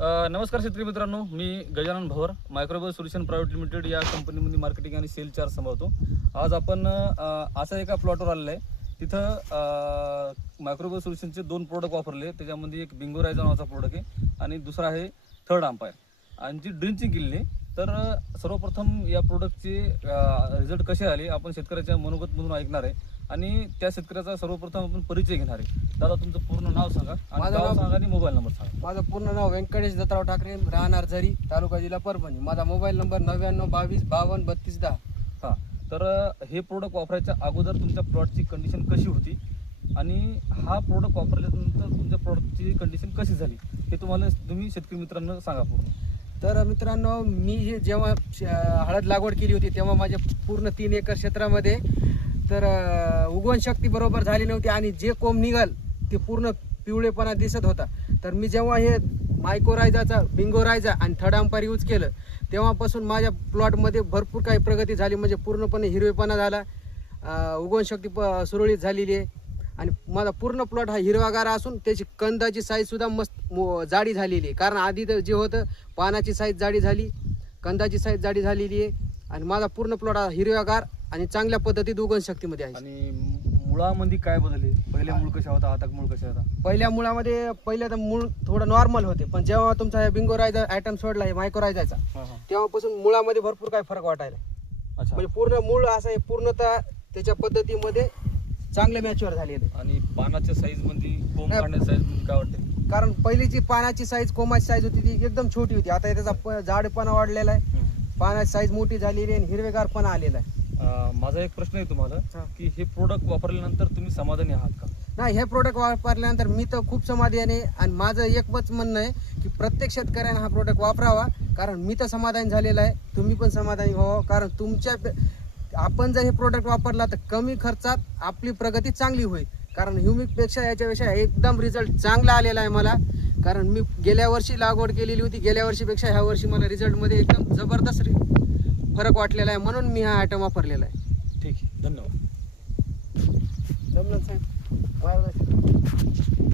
नमस्कार शेतकरी मित्रांनो, मी गजानन भवर मायक्रोबायो सोल्युशन प्रायव्हेट लिमिटेड या कंपनीमध्ये मार्केटिंग आणि सेल चार्ज सांभाळतो. आज आपण अशा एका प्लॉटवर आलेलो आहे. तिथं मायक्रोबायो सोल्युशनचे 2 प्रोडक्ट वापरले. त्याच्यामध्ये एक बिंगो रायझा नावाचा प्रोडक्ट आहे आणि दुसरा आहे थर्ड अंपायर आणि जी ड्रिंचिंग केलेली आहे. तर सर्वप्रथम या प्रोडक्टचे रिझल्ट कसे आले आपण शेतकऱ्याच्या मनोगतमधून ऐकणार आहे आणि त्या शेतकऱ्याचा सर्वप्रथम आपण परिचय घेणार आहे. दादा, तुमचं पूर्ण नाव सांगा आणि गाव सांगा आणि मोबाईल नंबर सांगा. माझं पूर्ण नाव व्यंकटेश दत्तराव ठाकरे, राहणार झरी, तालुका जिल्हा परभणी. माझा मोबाईल नंबर 9922523210. हां, तर हे प्रोडक्ट वापरायच्या अगोदर तुमच्या प्लॉटची कंडिशन कशी होती आणि हा प्रोडक्ट वापरल्यानंतर तुमच्या प्लॉटची कंडिशन कशी झाली हे तुम्ही शेतकरी मित्रांना सांगा पूर्ण. तर मित्रांनो, मी हे जेव्हा हळद लागवड केली होती तेव्हा माझ्या पूर्ण 3 एकर क्षेत्रामध्ये तर उगवण शक्ती बरोबर झाली नव्हती आणि जे कोंब निघाल ते पूर्ण पिवळेपणा दिसत होता. तर मी जेव्हा हे मायक्रोरायझाचा बिंगो रायझा आणि थर्ड अंपायर यूज केलं तेव्हापासून माझ्या प्लॉटमध्ये भरपूर काही प्रगती झाली. म्हणजे पूर्णपणे हिरवेपणा झाला, उगवण शक्ती सुरळीत झालेली आहे आणि माझा पूर्ण प्लॉट हा हिरवागार असून त्याची कंदाची साईज सुद्धा मस्त जाडी झालेली आहे. कारण आधी जे होतं पानाची साईज जाडी झाली, कंदाची साईज जाडी झालेली आहे आणि माझा पूर्ण प्लॉट हा हिरवागार आणि चांगल्या पद्धतीत उगवण शक्तीमध्ये आहे. आणि मुळामध्ये काय बदलले? पहिल्या मूळ कशा होता, आता मूळ कशा होता? पहिल्या मुळामध्ये पहिले तर मूळ थोडं नॉर्मल होते, पण जेव्हा तुमचा हे बिंगो रायझा आयटम सोडला, हे मायक्रोरायझाचा, तेव्हापासून मुळामध्ये भरपूर काही फरक वाटायला. अच्छा, म्हणजे पूर्ण मूळ असं आहे, पूर्णतः त्याच्या पद्धतीमध्ये चांगले मॅच्युअर झालेले. आणि पानाच्या साईज मध्ये कोंब काढण्याच्या साईज मध्ये काय वाटते? कारण पहिलीची पानाची साईज, कोंबाची साईज होती ती एकदम छोटी होती. आता त्याचा जाडपणा वाढलेला आहे, पानाची साईज मोठी झालेली आहे आणि हिरवेगारपणा आलेला आहे. माझा एक प्रश्न आहे तुम्हाला की हे प्रोडक्ट वापरल्यानंतर तुम्ही समाधानी आहात का? नाही, हे प्रोडक्ट वापरल्यानंतर मी तर खूप समाधानी आहे आणि माझं एकच म्हणणं आहे की प्रत्येक शेतकऱ्याने हा प्रोडक्ट वापरावा. कारण मी तर समाधानी झालेला आहे, तुम्ही पण समाधानी व्हावं. कारण आपण जर हे प्रोडक्ट वापरला तर कमी खर्चात आपली प्रगती चांगली होईल. कारण ह्युमिकपेक्षा याच्यापेक्षा एकदम रिझल्ट चांगला आलेला आहे मला. कारण मी गेल्या वर्षी लागवड केलेली होती, गेल्या वर्षीपेक्षा ह्या वर्षी मला रिझल्टमध्ये एकदम जबरदस्त फरक वाटलेला आहे, म्हणून मी हा आयटम वापरलेला आहे. ठीक आहे, धन्यवाद. जमलं साहेब.